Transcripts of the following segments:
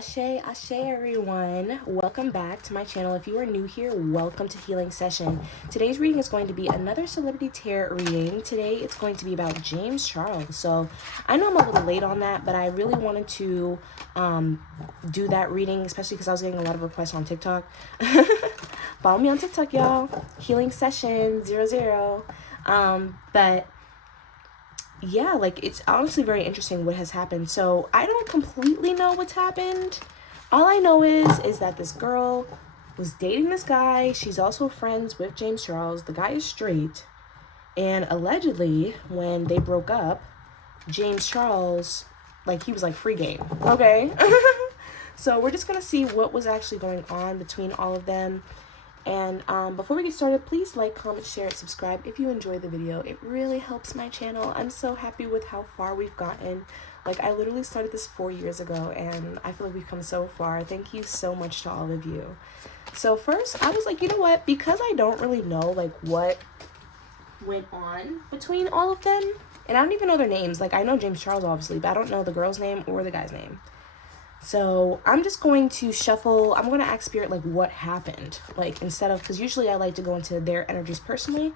Ashe everyone, welcome back to my channel. If you are new here, welcome to Healing Session. Today's reading is going to be another celebrity tarot reading. Today it's going to be about James Charles. So I know I'm a little late on that, but I really wanted to do that reading, especially because I was getting a lot of requests on TikTok. Follow me on TikTok, y'all. Healing Session 00. But yeah, like, it's honestly very interesting what has happened. So I don't completely know what's happened. All I know is that this girl was dating this guy. She's also friends with James Charles. The guy is straight. And allegedly, when they broke up, James Charles, like, he was like, free game. Okay. So we're just going to see what was actually going on between all of them. And before we get started, please like, comment, share, and subscribe if you enjoy the video. It really helps my channel. I'm so happy with how far we've gotten. Like, I literally started this 4 years ago, and I feel like we've come so far. Thank you so much to all of you. So first, I was like, you know what? Because I don't really know, like, what went on between all of them, and I don't even know their names. Like, I know James Charles, obviously, but I don't know the girl's name or the guy's name. So I'm just going to shuffle. I'm going to ask Spirit, like, what happened, like, instead of, because usually I like to go into their energies personally,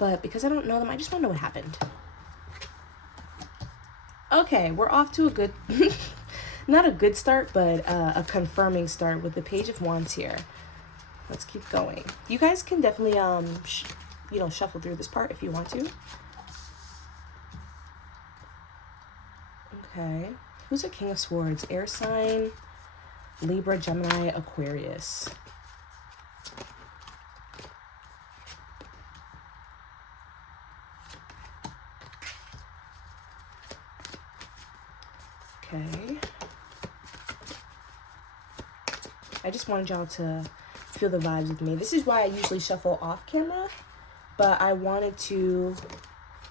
but because I don't know them, I just want to know what happened. Okay, we're off to a good, not a good start, but a confirming start with the Page of Wands here. Let's keep going. You guys can definitely, shuffle through this part if you want to. Okay. Who's a King of Swords? Air sign, Libra, Gemini, Aquarius. Okay. I just wanted y'all to feel the vibes with me. This is why I usually shuffle off camera, but I wanted to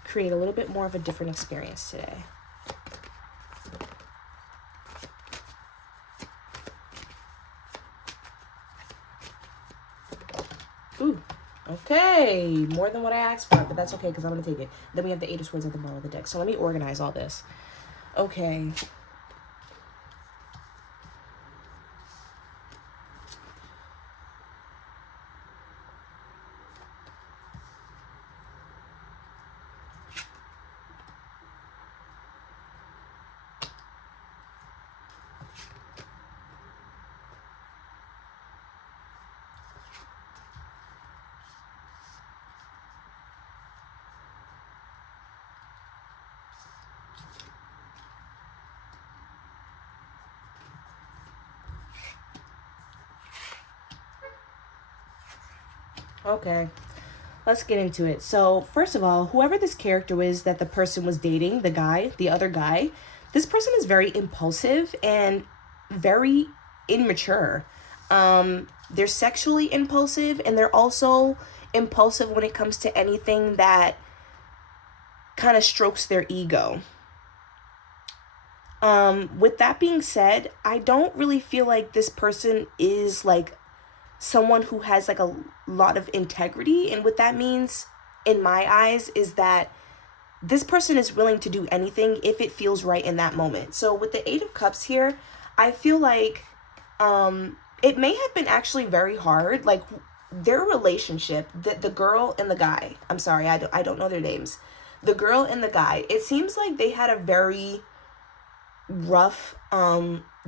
create a little bit more of a different experience today. Ooh, okay, more than what I asked for, but that's okay because I'm going to take it. Then we have the Eight of Swords at the bottom of the deck, so let me organize all this. Okay. Okay, let's get into it. So first of all, whoever this character is that the person was dating, the other guy, this person is very impulsive and very immature. They're sexually impulsive, and they're also impulsive when it comes to anything that kind of strokes their ego. With that being said, I don't really feel like this person is like someone who has like a lot of integrity. And what that means in my eyes is that this person is willing to do anything if it feels right in that moment. So with the Eight of Cups here, I feel like it may have been actually very hard, like their relationship, the girl and the guy, I'm sorry, I don't know their names, the girl and the guy, it seems like they had a very rough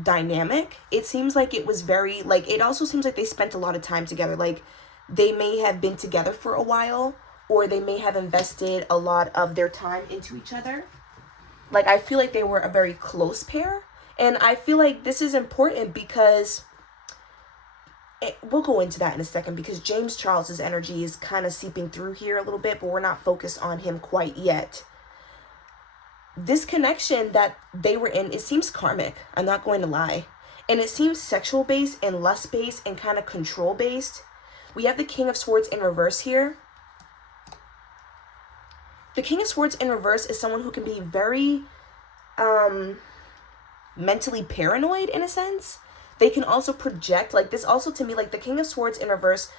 dynamic. It seems like it was very, like, it also seems like they spent a lot of time together. Like, they may have been together for a while, or they may have invested a lot of their time into each other. Like, I feel like they were a very close pair, and I feel like this is important because we'll go into that in a second, because James Charles's energy is kind of seeping through here a little bit, but we're not focused on him quite yet. This connection that they were in, it seems karmic, I'm not going to lie. And it seems sexual based and lust based and kind of control based. We have the King of Swords in reverse here. The King of Swords in reverse is someone who can be very mentally paranoid in a sense. They can also project, like, this also to me, like the King of Swords in reverse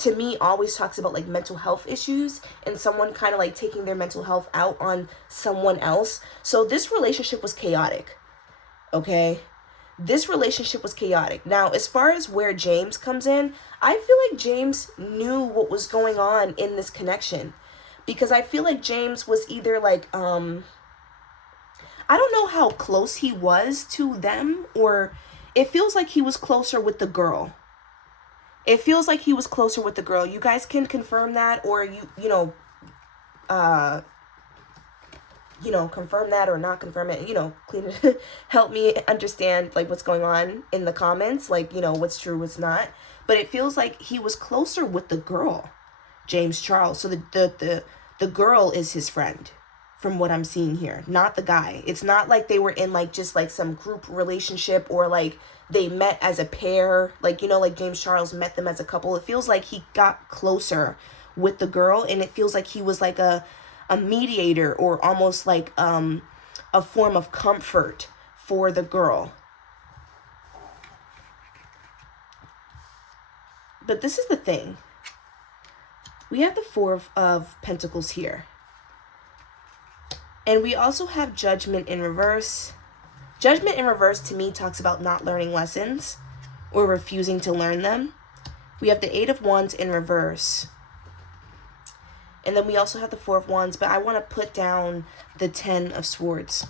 to me always talks about like mental health issues and someone kind of like taking their mental health out on someone else. So this relationship was chaotic. Okay. this relationship was chaotic. Now, as far as where James comes in, I feel like James knew what was going on in this connection, because I feel like James was either like, I don't know how close he was to them, or it feels like he was closer with the girl. It feels like he was closer with the girl. You guys can confirm that, or confirm that or not confirm it, clean it, help me understand like what's going on in the comments, like, what's true, what's not. But it feels like he was closer with the girl, James Charles. So the girl is his friend, from what I'm seeing here, not the guy. It's not like they were in like just like some group relationship, or like they met as a pair, like, like James Charles met them as a couple. It feels like he got closer with the girl, and it feels like he was like a mediator, or almost like a form of comfort for the girl. But this is the thing. We have the Four of Pentacles here. And we also have Judgment in reverse. Judgment in reverse to me talks about not learning lessons or refusing to learn them. We have the Eight of Wands in reverse. And then we also have the Four of Wands, but I want to put down the Ten of Swords.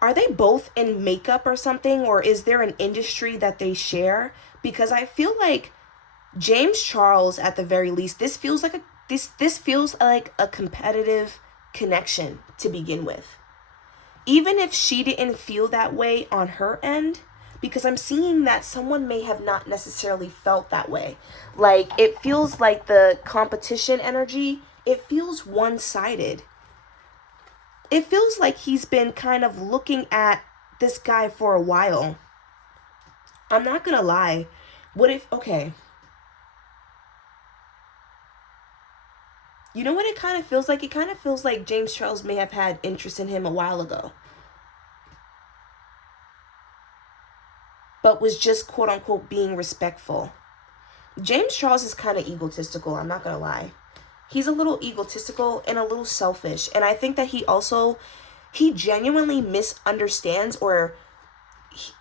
Are they both in makeup or something, or is there an industry that they share? Because I feel like James Charles, at the very least, this feels like a competitive connection to begin with. Even if she didn't feel that way on her end, because I'm seeing that someone may have not necessarily felt that way. Like, it feels like the competition energy, it feels one-sided. It feels like he's been kind of looking at this guy for a while. I'm not gonna lie. Okay. You know what it kind of feels like? It kind of feels like James Charles may have had interest in him a while ago, but was just quote unquote being respectful. James Charles is kind of egotistical, I'm not gonna lie. He's a little egotistical and a little selfish. And I think that he genuinely misunderstands, or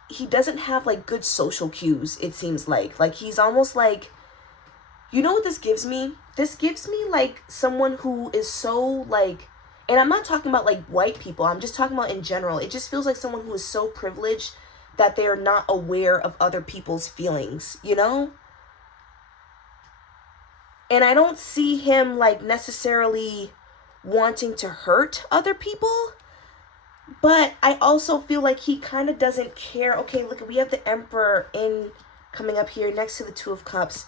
he doesn't have like good social cues, it seems like. Like, he's almost like, you know what this gives me? This gives me like someone who is so like, and I'm not talking about like white people, I'm just talking about in general. It just feels like someone who is so privileged that they are not aware of other people's feelings, And I don't see him like necessarily wanting to hurt other people, but I also feel like he kind of doesn't care. Okay, look, we have the Emperor coming up here next to the Two of Cups.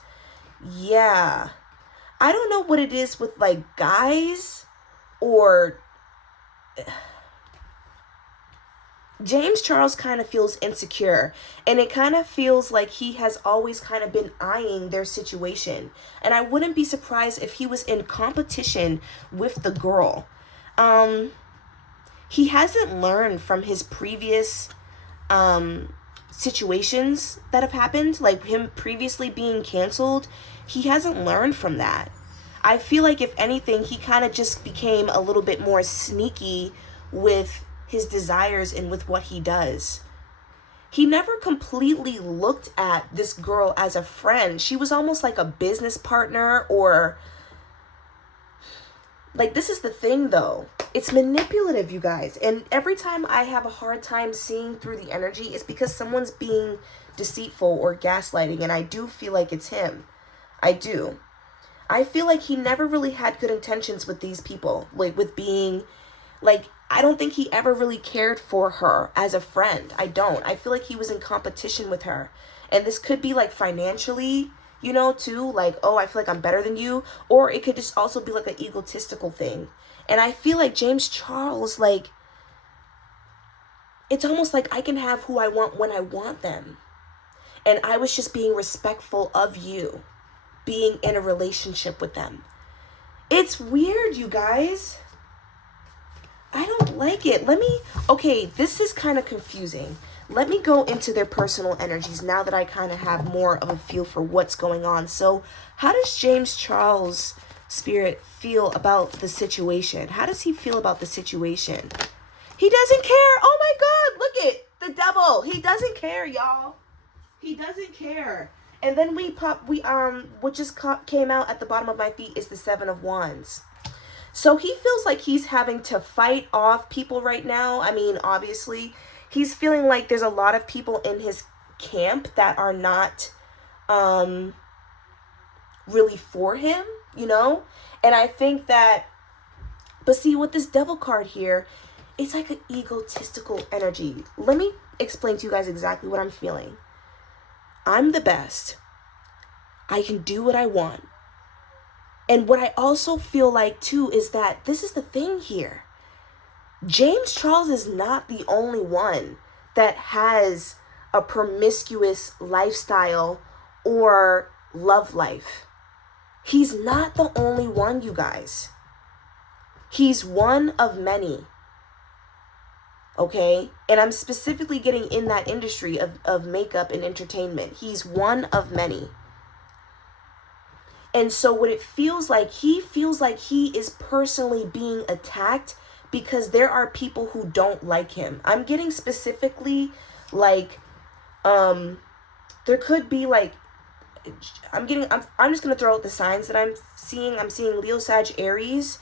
Yeah. I don't know what it is with like guys, or James Charles kind of feels insecure, and it kind of feels like he has always kind of been eyeing their situation. And I wouldn't be surprised if he was in competition with the girl. He hasn't learned from his previous situations that have happened, like him previously being canceled. He hasn't learned from that. I feel like if anything, he kind of just became a little bit more sneaky with his desires and with what he does. He never completely looked at this girl as a friend. She was almost like a business partner, or like, this is the thing though. It's manipulative, you guys. And every time I have a hard time seeing through the energy, it's because someone's being deceitful or gaslighting. And I do feel like it's him. I do. I feel like he never really had good intentions with these people. Like, with being, like, I don't think he ever really cared for her as a friend. I don't. I feel like he was in competition with her. And this could be like financially, too. Like, oh, I feel like I'm better than you. Or it could just also be like an egotistical thing. And I feel like James Charles, like, it's almost like I can have who I want when I want them. And I was just being respectful of you, being in a relationship with them. It's weird, you guys. I don't like it. Okay, this is kind of confusing. Let me go into their personal energies now that I kind of have more of a feel for what's going on. So how does James Charles' spirit feel about the situation? How does he feel about the situation? He doesn't care. Oh my God, look it. The devil. He doesn't care, y'all. He doesn't care. And then what just came out at the bottom of my feet is the Seven of Wands. So he feels like he's having to fight off people right now. I mean, obviously, he's feeling like there's a lot of people in his camp that are not really for him, you know? And I think that, but see, with this devil card here, it's like an egotistical energy. Let me explain to you guys exactly what I'm feeling. I'm the best. I can do what I want. And what I also feel like too is that this is the thing here. James Charles is not the only one that has a promiscuous lifestyle or love life. He's not the only one, you guys. He's one of many. Okay? And I'm specifically getting in that industry of makeup and entertainment. He's one of many. And so what it feels like he is personally being attacked because there are people who don't like him. I'm getting specifically like, there could be like, I'm just going to throw out the signs that I'm seeing. I'm seeing Leo, Sag, Aries,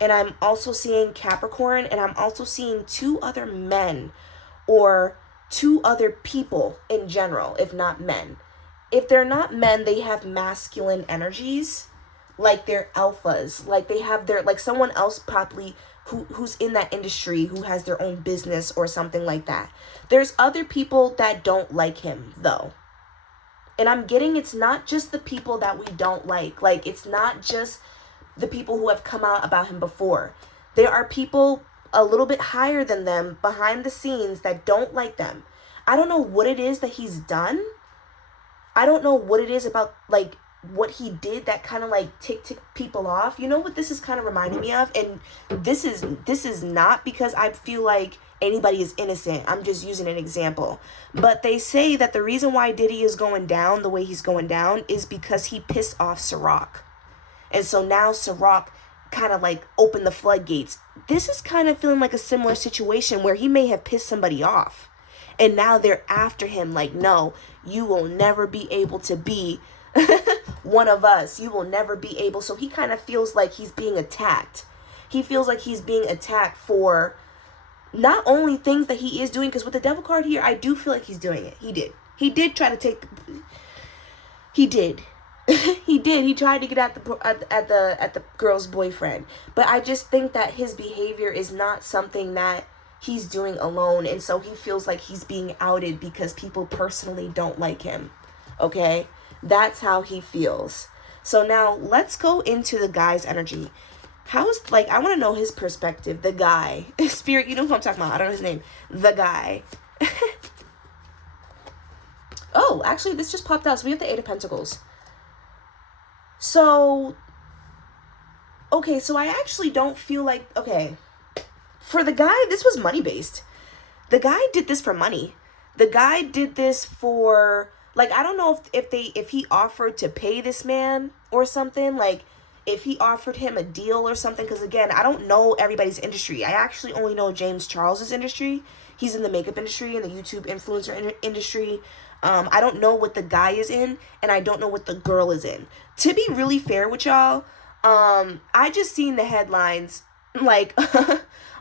and I'm also seeing Capricorn, and I'm also seeing 2 other men or 2 other people in general, if not men. If they're not men, they have masculine energies, like they're alphas, like they have their, like someone else probably who's in that industry, who has their own business or something like that. There's other people that don't like him though. And I'm getting, it's not just the people that we don't like. Like, it's not just the people who have come out about him before. There are people a little bit higher than them behind the scenes that don't like them. I don't know what it is that he's done. I don't know what it is about, like, what he did that kind of like tick people off. You know what this is kind of reminding me of? And this is not because I feel like anybody is innocent. I'm just using an example. But they say that the reason why Diddy is going down the way he's going down is because he pissed off Ciroc. And so now Ciroc kind of like opened the floodgates. This is kind of feeling like a similar situation where he may have pissed somebody off. And now they're after him like, no, you will never be able to be one of us. You will never be able. So he kind of feels like he's being attacked. He feels like he's being attacked for not only things that he is doing, because with the devil card here, I do feel like he's doing it. He did try to take, he did. He tried to get at the girl's boyfriend. But I just think that his behavior is not something that he's doing alone. And so he feels like he's being outed because people personally don't like him. Okay? That's how he feels. So now let's go into the guy's energy. How's, like, I want to know his perspective. The guy. Spirit, you know who I'm talking about. I don't know his name. The guy. Oh, actually, this just popped out. So we have the 8 of Pentacles. So, okay, so I actually don't feel like, okay, for the guy, this was money-based. The guy did this for money. The guy did this for, like, I don't know if he offered to pay this man or something, like, if he offered him a deal or something, because, again, I don't know everybody's industry. I actually only know James Charles's industry. He's in the makeup industry and the YouTube influencer industry. I don't know what the guy is in, and I don't know what the girl is in. To be really fair with y'all, I just seen the headlines, like,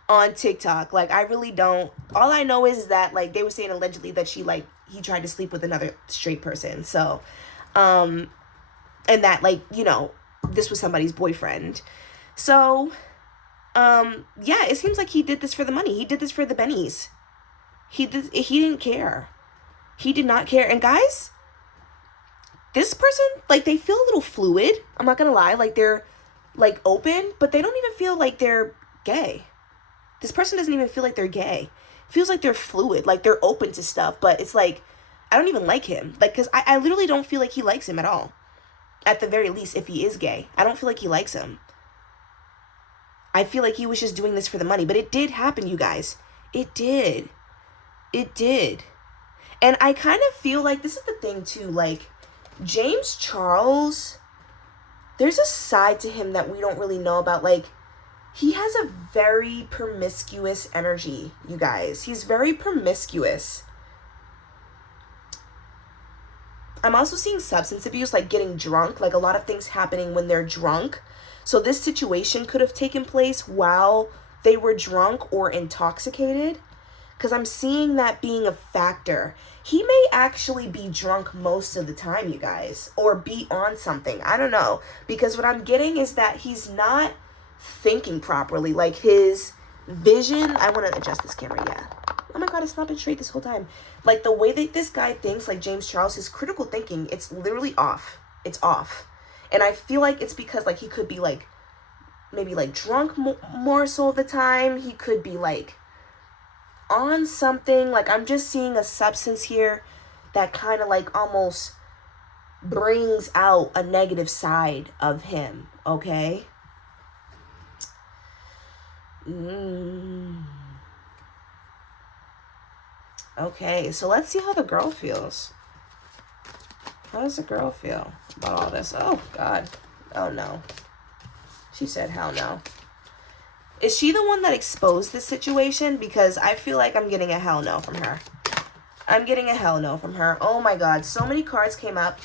on TikTok. Like, I really don't. All I know is that, like, they were saying allegedly that he tried to sleep with another straight person. So, and that, like, you know, this was somebody's boyfriend. So, yeah, it seems like he did this for the money. He did this for the bennies. He didn't care. He did not care. And guys, this person, like, they feel a little fluid. I'm not gonna lie. Like, they're, like, open, but they don't even feel like they're gay. This person doesn't even feel like they're gay. It feels like they're fluid. Like, they're open to stuff, but it's like, I don't even like him. Like, because I literally don't feel like he likes him at all. At the very least, if he is gay. I don't feel like he likes him. I feel like he was just doing this for the money. But it did happen, you guys. It did. It did. And I kind of feel like, this is the thing too, like, James Charles, there's a side to him that we don't really know about. Like, He has a very promiscuous energy, you guys. He's very promiscuous. I'm also seeing substance abuse, like getting drunk, like a lot of things happening when they're drunk. So this situation could have taken place while they were drunk or intoxicated, because I'm seeing that being a factor. He may actually be drunk most of the time, you guys, or be on something. I don't know, because what I'm getting is that he's not thinking properly. Like his vision, I want to adjust this camera, yeah. Oh my God, it's not been straight this whole time. Like the way that this guy thinks, like James Charles, his critical thinking, it's literally off. It's off. And I feel like it's because like he could be like, maybe like drunk more so of the time. He could be like on something. Like I'm just seeing a substance here that kind of like almost brings out a negative side of him, okay? Okay, so let's see how the girl feels. How does the girl feel about all this? Oh, God. Oh, no. She said, hell no. Is she the one that exposed this situation? Because I feel like I'm getting a hell no from her. I'm getting a hell no from her. Oh, my God. So many cards came up.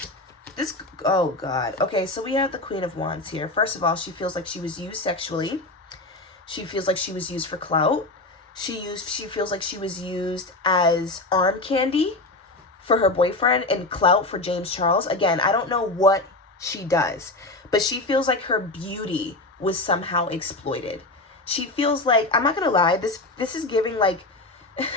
Oh, God. Okay, so we have the Queen of Wands here. First of all, she feels like she was used sexually. She feels like she was used for clout. She feels like she was used as arm candy for her boyfriend and clout for James Charles. Again, I don't know what she does, but she feels like her beauty was somehow exploited. She feels like, I'm not gonna lie, this is giving like,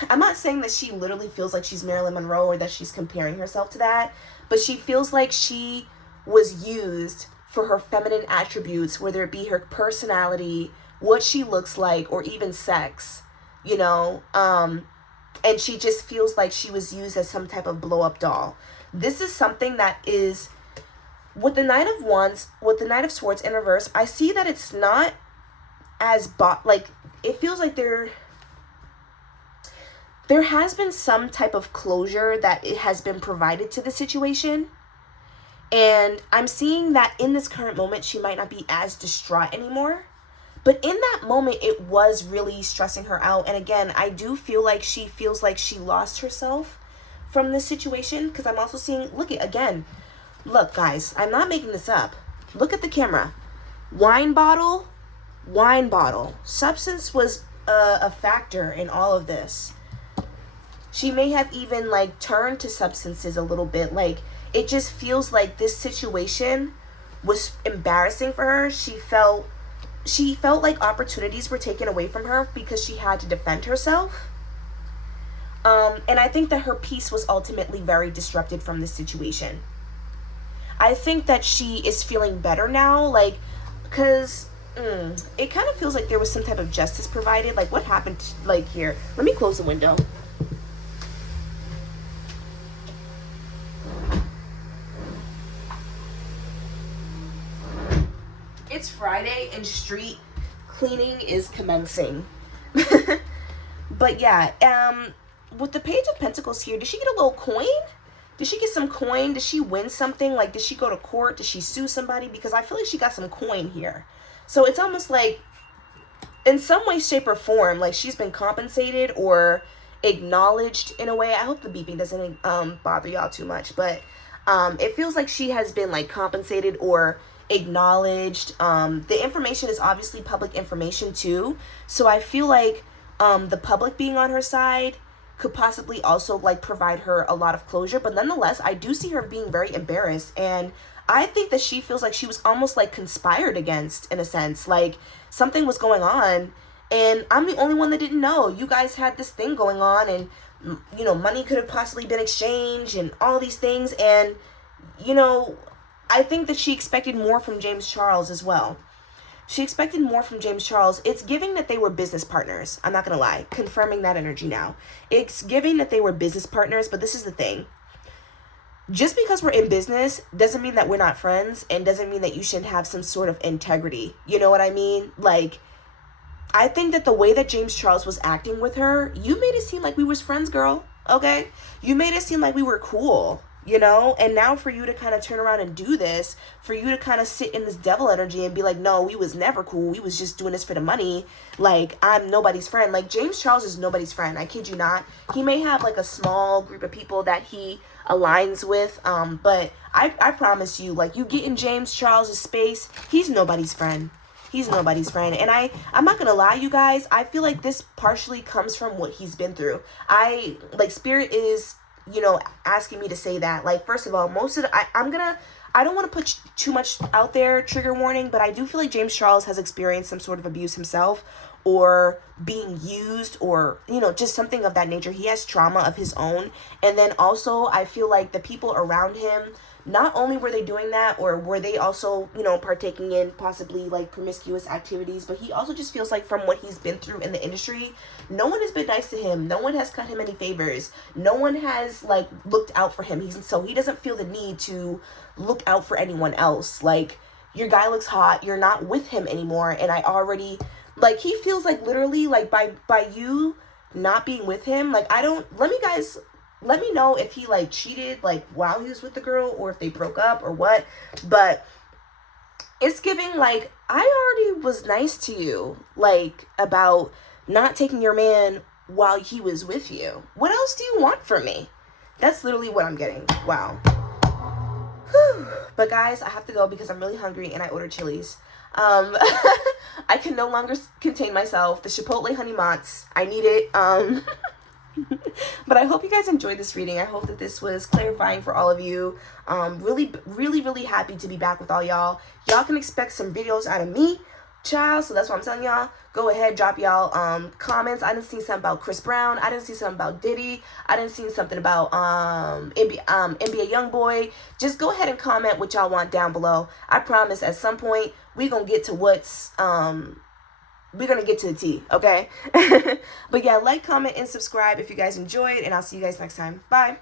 I'm not saying that she literally feels like she's Marilyn Monroe or that she's comparing herself to that, but she feels like she was used for her feminine attributes, whether it be her personality, what she looks like, or even sex, you know, and she just feels like she was used as some type of blow-up doll. This is something that is, with the Knight of Wands, with the Knight of Swords in reverse, I see that it's not as, like, it feels like there has been some type of closure that it has been provided to the situation. And I'm seeing that in this current moment, she might not be as distraught anymore. But in that moment, it was really stressing her out. And again, I do feel like she feels like she lost herself from this situation. Because I'm also seeing, look, guys, I'm not making this up. Look at the camera. Wine bottle. Substance was a factor in all of this. She may have even like turned to substances a little bit. Like it just feels like this situation was embarrassing for her. She felt like opportunities were taken away from her because she had to defend herself. And I think that her peace was ultimately very disrupted from this situation. I think that she is feeling better now, like, because it kind of feels like there was some type of justice provided. Like, what happened, like, here? Let me close the window. It's Friday and street cleaning is commencing. But yeah, with the Page of Pentacles here, did she get a little coin? Did she get some coin? Did she win something? Like, did she go to court? Did she sue somebody? Because I feel like she got some coin here. So it's almost like, in some way, shape, or form, like she's been compensated or acknowledged in a way. I hope the beeping doesn't bother y'all too much. But it feels like she has been like compensated or acknowledged. The information is obviously public information too. So I feel like the public being on her side could possibly also like provide her a lot of closure. But nonetheless, I do see her being very embarrassed. And I think that she feels like she was almost like conspired against, in a sense. Like something was going on and I'm the only one that didn't know. You guys had this thing going on and, you know, money could have possibly been exchanged and all these things. And, you know, I think that she expected more from James Charles as well. She expected more from James Charles. It's giving that they were business partners. I'm not going to lie. Confirming that energy now. It's giving that they were business partners, but this is the thing. Just because we're in business doesn't mean that we're not friends and doesn't mean that you shouldn't have some sort of integrity. You know what I mean? Like, I think that the way that James Charles was acting with her, you made it seem like we was friends, girl. Okay? You made it seem like we were cool. you know? And now for you to kind of turn around and do this, for you to kind of sit in this devil energy and be like, no, we was never cool, we was just doing this for the money, like, I'm nobody's friend. Like, James Charles is nobody's friend, I kid you not. He may have like a small group of people that he aligns with, but I promise you, like, you get in James Charles's space, he's nobody's friend. He's nobody's friend. And I'm not gonna lie, you guys, I feel like this partially comes from what he's been through. Spirit is, you know, asking me to say that. Like, first of all, I don't want to put too much out there, trigger warning, but I do feel like James Charles has experienced some sort of abuse himself, or being used, or, you know, just something of that nature. He has trauma of his own. And then also, I feel like the people around him, not only were they doing that, or were they also, you know, partaking in possibly like promiscuous activities, but he also just feels like, from what he's been through in the industry, no one has been nice to him. No one has cut him any favors. No one has like looked out for him. So he doesn't feel the need to look out for anyone else. Like, your guy looks hot, you're not with him anymore, and I already, like, he feels like literally, like, by you not being with him, like, let me know if he like cheated like while he was with the girl, or if they broke up or what. But it's giving like, I already was nice to you, like, about not taking your man while he was with you. What else do you want from me? That's literally what I'm getting. Wow. Whew. But guys, I have to go because I'm really hungry and I ordered Chili's. I can no longer contain myself. The Chipotle honey mozz, I need it. But I hope you guys enjoyed this reading. I hope that this was clarifying for all of you. Really happy to be back with all y'all. Y'all can expect some videos out of me, child. So that's what I'm telling y'all. Go ahead, drop y'all comments. I didn't see something about Chris Brown. I didn't see something about Diddy. I didn't see something about NBA Youngboy. Just go ahead and comment what y'all want down below. I promise at some point we're gonna get to we're going to get to the tea, okay? But yeah, like, comment, and subscribe if you guys enjoyed, and I'll see you guys next time. Bye.